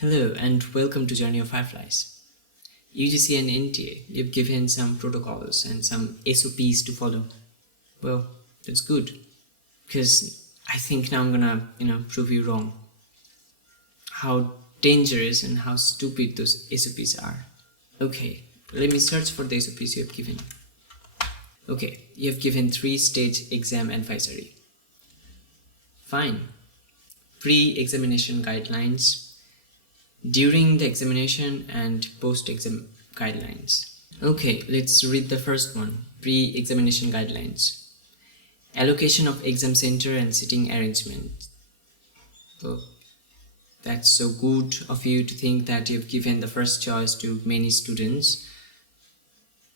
Hello and welcome to Journey of Fireflies. UGC and NTA, you've given some protocols and some SOPs to follow. Well, that's good, because I think now I'm gonna, prove you wrong. How dangerous and how stupid those SOPs are. Okay, let me search for the SOPs you have given. Okay, you have given 3-stage exam advisory. Fine. Pre-examination guidelines, during the examination and post-exam guidelines. Okay, let's read the first one. Pre-examination guidelines. Allocation of exam center and seating arrangement. So that's so good of you to think that you've given the first choice to many students,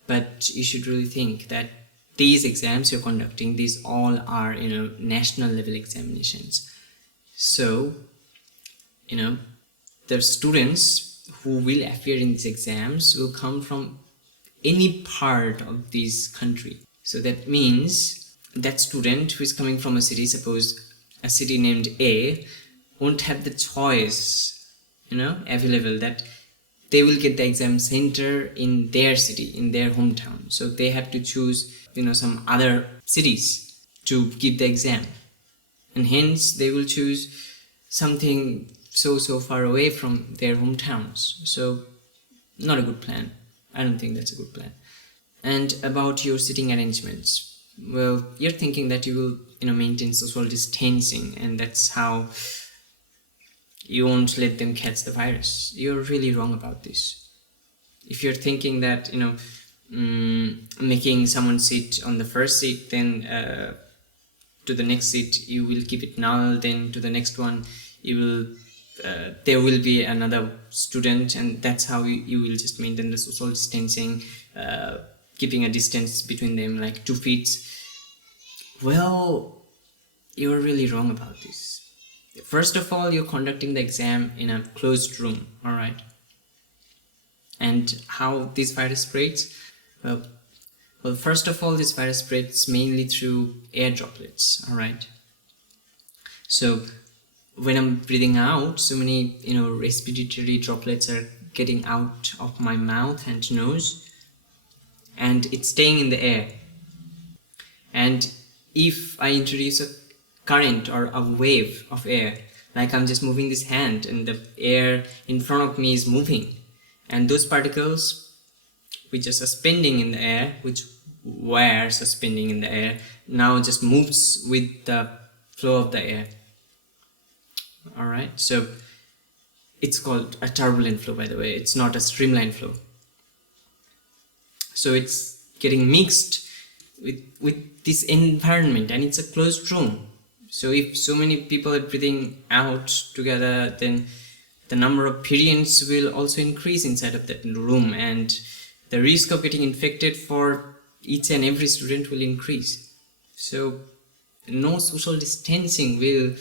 but you should really think that these exams you're conducting, these all are national level examinations. So the students who will appear in these exams will come from any part of this country. So that means that student who is coming from a city, suppose a city named A, won't have the choice available that they will get the exam center in their city, in their hometown. So they have to choose some other cities to give the exam, and hence they will choose something so far away from their hometowns. So not a good plan. I don't think that's a good plan. And about your sitting arrangements, well, you're thinking that you will maintain social distancing, and that's how you won't let them catch the virus. You're really wrong about this. If you're thinking that making someone sit on the first seat, then to the next seat you will keep it null, then to the next one you will there will be another student, and that's how you will just maintain the social distancing, keeping a distance between them like 2 feet. Well, you're really wrong about this. First of all, you're conducting the exam in a closed room, all right? And how this virus spreads? Well, first of all, this virus spreads mainly through air droplets, all right? So when I'm breathing out, so many respiratory droplets are getting out of my mouth and nose, and it's staying in the air. And if I introduce a current or a wave of air, like I'm just moving this hand and the air in front of me is moving, and those particles which are suspending in the air, which were suspending in the air, now just moves with the flow of the air. Alright, so it's called a turbulent flow, by the way. It's not a streamline flow. So it's getting mixed with this environment, and it's a closed room. So if so many people are breathing out together, then the number of variants will also increase inside of that room, and the risk of getting infected for each and every student will increase. So no social distancing will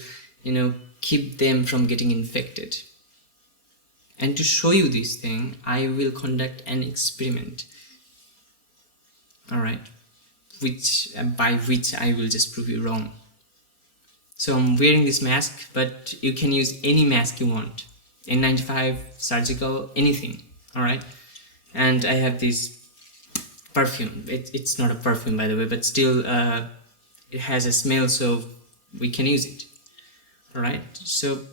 keep them from getting infected. And to show you this thing, I will conduct an experiment, alright, by which I will just prove you wrong. So I'm wearing this mask, but you can use any mask you want, N95, surgical, anything, alright? And I have this perfume. It's not a perfume, by the way, but still it has a smell, so we can use it. Alright, so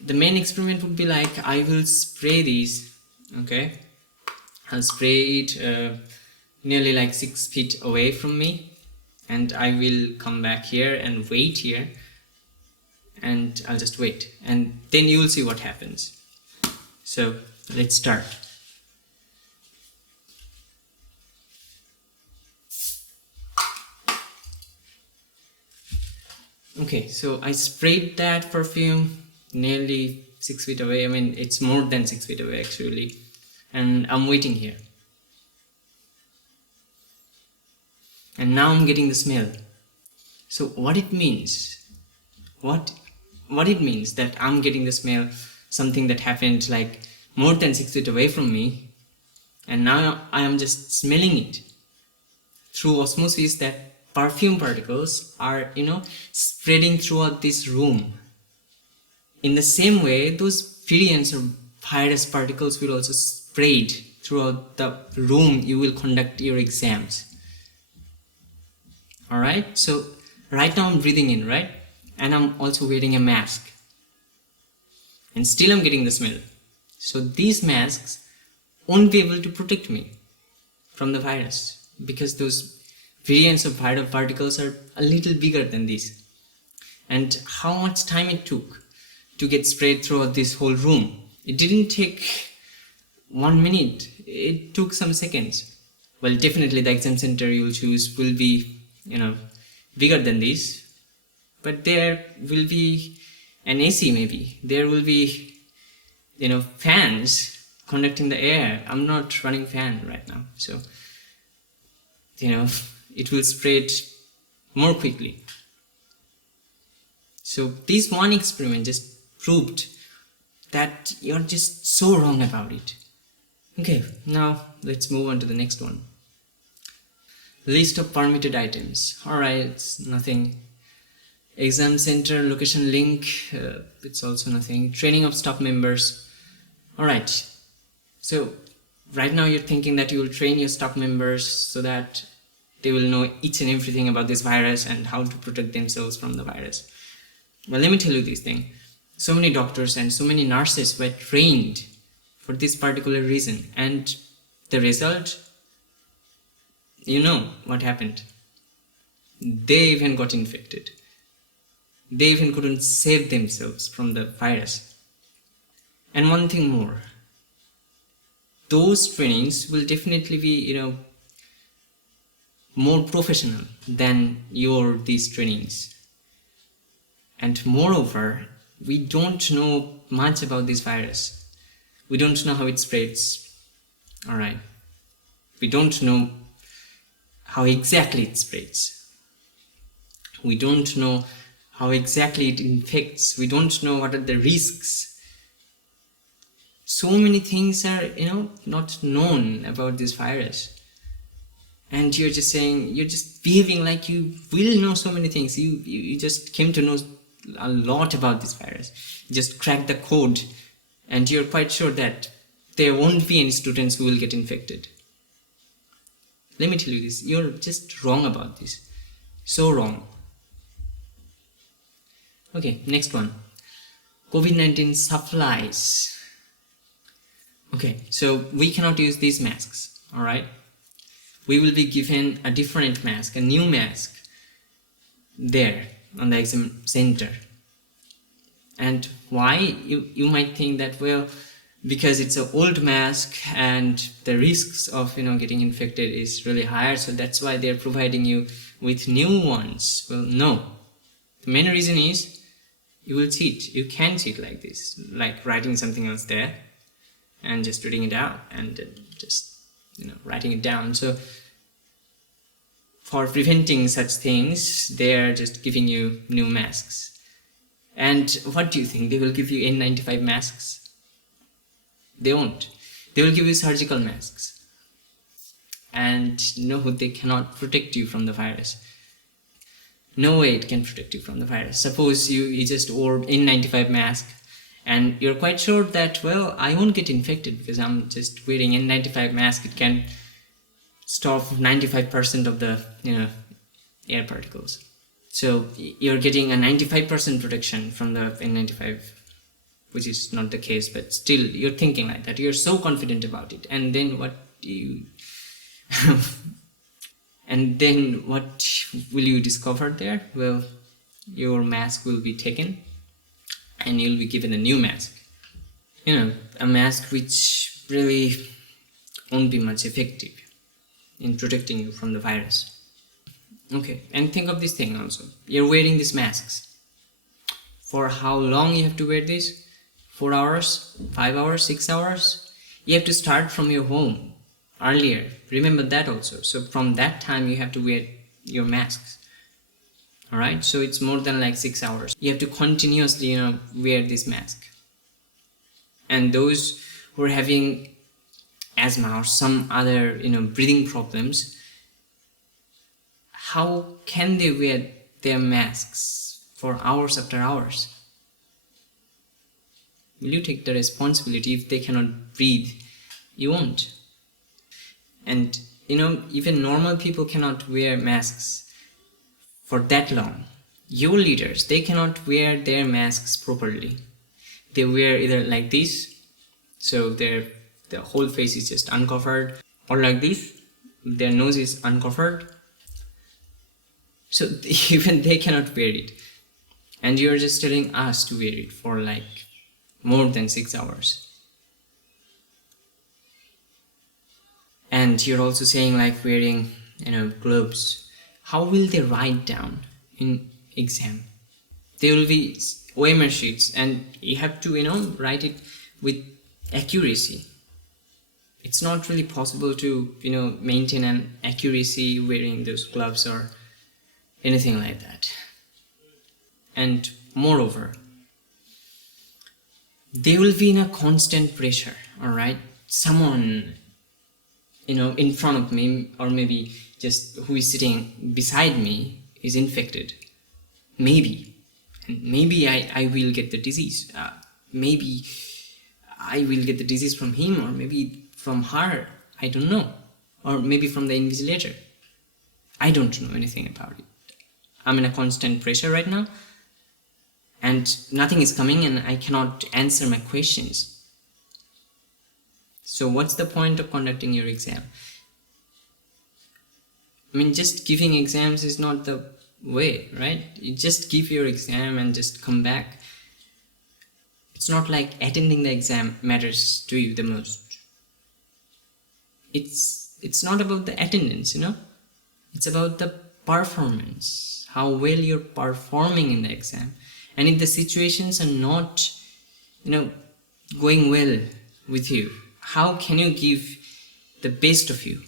the main experiment would be like, I will spray these, okay? I'll spray it nearly like 6 feet away from me, and I will come back here and wait here, and I'll just wait, and then you will see what happens. So let's start. Okay, so I sprayed that perfume nearly 6 feet away. I mean, it's more than 6 feet away actually, and I'm waiting here. And now I'm getting the smell. So what it means, what it means that I'm getting the smell, something that happened like more than 6 feet away from me, and now I am just smelling it through osmosis. That perfume particles are spreading throughout this room. In the same way, those variants of virus particles will also spread throughout the room you will conduct your exams. Alright, so right now I'm breathing in, right? And I'm also wearing a mask. And still I'm getting the smell. So these masks won't be able to protect me from the virus because those variants of viral particles are a little bigger than these. And how much time it took to get spread throughout this whole room? It didn't take 1 minute, it took some seconds. Well, definitely the exam center you'll choose will be, bigger than this, but there will be an AC maybe. There will be, fans conducting the air. I'm not running fan right now, so, it will spread more quickly. So this one experiment just proved that you're just so wrong about it. Okay, now let's move on to the next one. List of permitted items. Alright, it's nothing. Exam center location link, it's also nothing. Training of staff members. Alright, so right now you're thinking that you will train your staff members so that they will know each and everything about this virus and how to protect themselves from the virus. Well, let me tell you this thing. So many doctors and so many nurses were trained for this particular reason, and the result, what happened. They even got infected. They even couldn't save themselves from the virus. And one thing more, those trainings will definitely be, more professional than these trainings. And moreover, we don't know much about this virus. We don't know how it spreads. Alright. We don't know how exactly it spreads. We don't know how exactly it infects. We don't know what are the risks. So many things are, not known about this virus. And you're just behaving like you will know so many things. You just came to know a lot about this virus. You just cracked the code, and you're quite sure that there won't be any students who will get infected. Let me tell you this, you're just wrong about this. So wrong. Okay, next one. COVID-19 supplies. Okay, so we cannot use these masks, alright? We will be given a different mask, a new mask, there on the exam center. And why? You might think that, well, because it's an old mask and the risks of getting infected is really higher, so that's why they're providing you with new ones. Well, no. The main reason is you will cheat. You can cheat like this, like writing something else there and just reading it out and just writing it down. So for preventing such things, they're just giving you new masks. And what do you think? They will give you N95 masks? They won't. They will give you surgical masks. And no, they cannot protect you from the virus. No way it can protect you from the virus. Suppose you just wore N95 mask and you're quite sure that, well, I won't get infected because I'm just wearing N95 mask. It can stop 95% of the air particles. So you're getting a 95% protection from the N95, which is not the case, but still you're thinking like that. You're so confident about it. And then what will you discover there? Well, your mask will be taken and you'll be given a new mask. A mask which really won't be much effective in protecting you from the virus. Okay, and think of this thing also. You're wearing these masks. For how long you have to wear this? 4 hours? 5 hours? 6 hours? You have to start from your home earlier. Remember that also. So from that time you have to wear your masks. Alright, so it's more than like 6 hours. You have to continuously, wear this mask. And those who are having asthma or some other, breathing problems, how can they wear their masks for hours after hours? Will you take the responsibility? If they cannot breathe, you won't. And even normal people cannot wear masks for that long. Your leaders, they cannot wear their masks properly. They wear either like this, so the whole face is just uncovered, or like this, their nose is uncovered. So even they cannot wear it. And you're just telling us to wear it for like more than 6 hours. And you're also saying like wearing, gloves. How will they write down in exam? There will be OMR sheets and you have to, write it with accuracy. It's not really possible to, maintain an accuracy wearing those gloves or anything like that. And moreover, they will be in a constant pressure, alright? Someone, in front of me, or maybe just who is sitting beside me is infected. Maybe I will get the disease. Maybe I will get the disease from him, or maybe from her. I don't know. Or maybe from the invigilator. I don't know anything about it. I'm in a constant pressure right now, and nothing is coming, and I cannot answer my questions. So what's the point of conducting your exam? Just giving exams is not the way, right? You just give your exam and just come back. It's not like attending the exam matters to you the most. It's not about the attendance, It's about the performance, how well you're performing in the exam. And if the situations are not, going well with you, how can you give the best of you?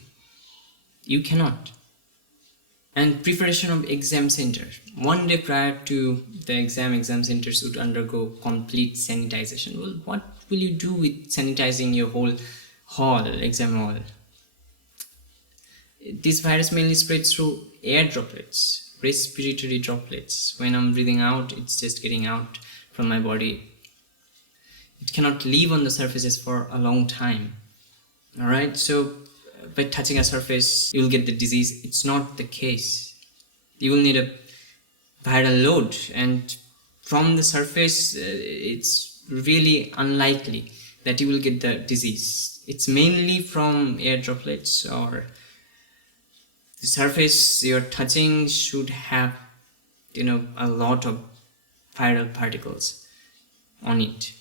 You cannot. And preparation of exam center. One day prior to the exam centers would undergo complete sanitization. Well, what will you do with sanitizing your whole hall, exam hall? This virus mainly spreads through air droplets, respiratory droplets. When I'm breathing out, it's just getting out from my body. It cannot live on the surfaces for a long time. Alright, so by touching a surface, you'll get the disease. It's not the case. You will need a viral load, and from the surface, it's really unlikely that you will get the disease. It's mainly from air droplets, or the surface you're touching should have, a lot of viral particles on it.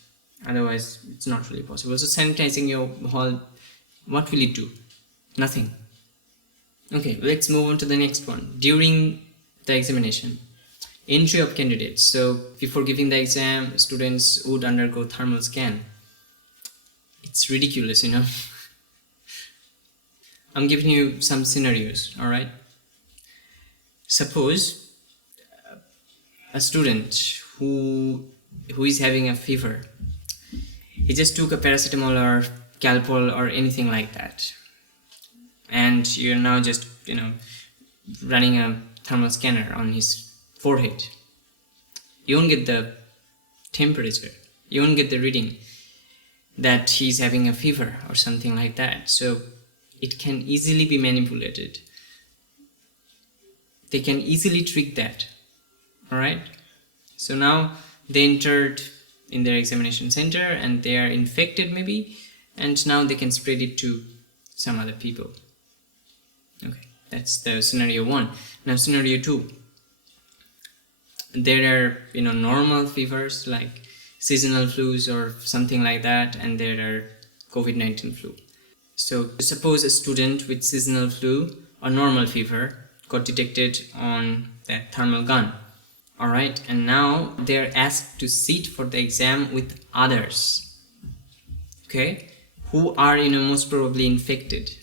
Otherwise, it's not really possible. So sanitizing your hall, what will it do? Nothing. Okay, let's move on to the next one. During the examination, entry of candidates. So before giving the exam, students would undergo thermal scan. It's ridiculous, I'm giving you some scenarios, alright? Suppose a student who is having a fever, he just took a paracetamol or Calpol or anything like that, and you're now just running a thermal scanner on his forehead. You won't get the temperature, you won't get the reading that he's having a fever or something like that. So it can easily be manipulated. They can easily trick that. Alright, so now they entered in their examination center and they are infected maybe, and now they can spread it to some other people. Okay, that's the scenario 1. Now scenario 2, there are normal fevers like seasonal flus or something like that, and there are COVID-19 flu. So suppose a student with seasonal flu or normal fever got detected on that thermal gun. Alright, and now they're asked to sit for the exam with others, okay, who are most probably infected.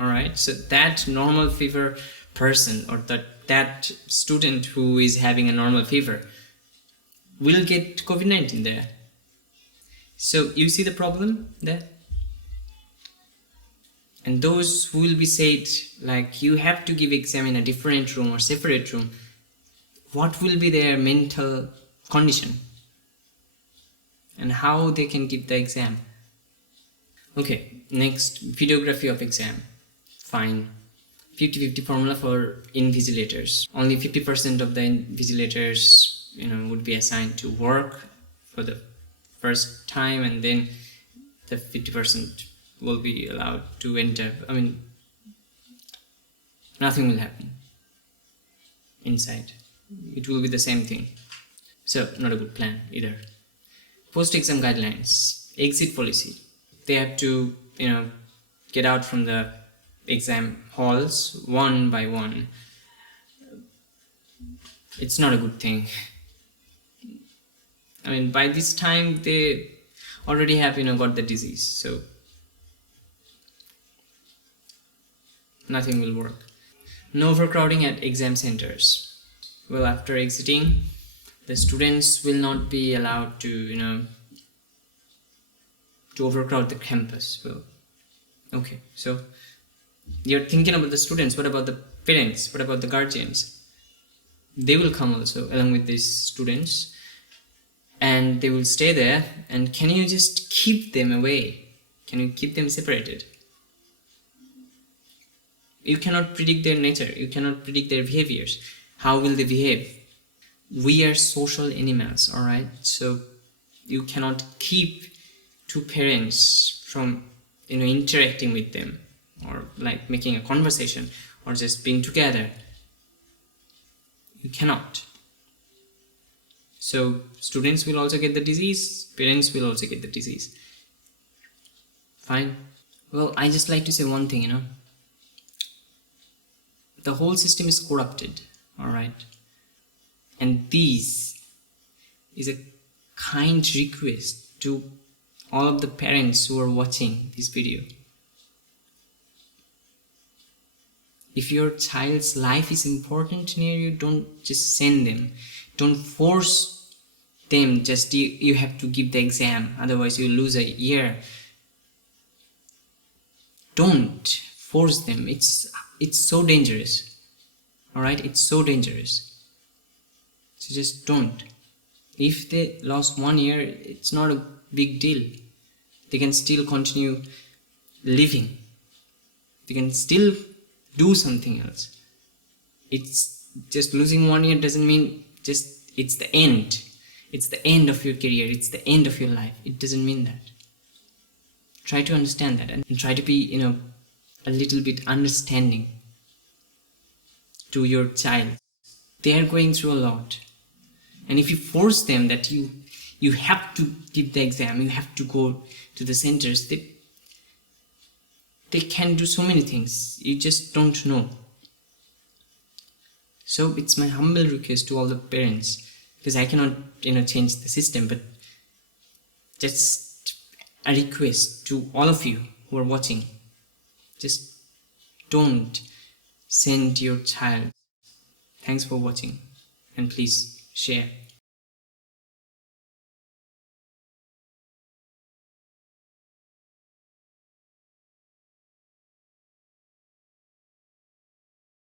Alright, so that normal fever person, or that student who is having a normal fever, will get COVID-19 there. So you see the problem there? And those who will be said like you have to give exam in a different room or separate room, what will be their mental condition? and how they can give the exam. Okay, next, videography of exam. Fine. 50-50 formula for invigilators. Only 50% of the invigilators, would be assigned to work for the first time, and then the 50% will be allowed to enter. Nothing will happen inside. It will be the same thing. So, not a good plan either. Post-exam guidelines, exit policy. They have to, get out from the exam halls one by one. It's not a good thing. By this time they already have, got the disease, so nothing will work. No overcrowding at exam centers. Well, after exiting, the students will not be allowed to, to overcrowd the campus. Well, okay, so you're thinking about the students. What about the parents? What about the guardians? They will come also along with these students, and they will stay there. And can you just keep them away? Can you keep them separated? You cannot predict their nature. You cannot predict their behaviors. How will they behave? We are social animals, alright? So you cannot keep two parents from, interacting with them, or like making a conversation, or just being together. You cannot. So students will also get the disease, parents will also get the disease. Fine. Well, I just like to say one thing, the whole system is corrupted, alright? And this is a kind request to all of the parents who are watching this video. If your child's life is important near you, don't just send them. Don't force them, just you have to give the exam, otherwise you lose a year. Don't force them. It's so dangerous. Alright, it's so dangerous. So just don't. If they lost 1 year, it's not a big deal. They can still continue living. They can still do something else. It's just losing 1 year doesn't mean just it's the end. It's the end of your career. It's the end of your life. It doesn't mean that. Try to understand that, and try to be, a little bit understanding to your child. They are going through a lot, and if you force them that you have to give the exam, you have to go to the centers, they can do so many things. You just don't know. So it's my humble request to all the parents, because I cannot, change the system, but just a request to all of you who are watching. Just don't send your child. Thanks for watching, and please share.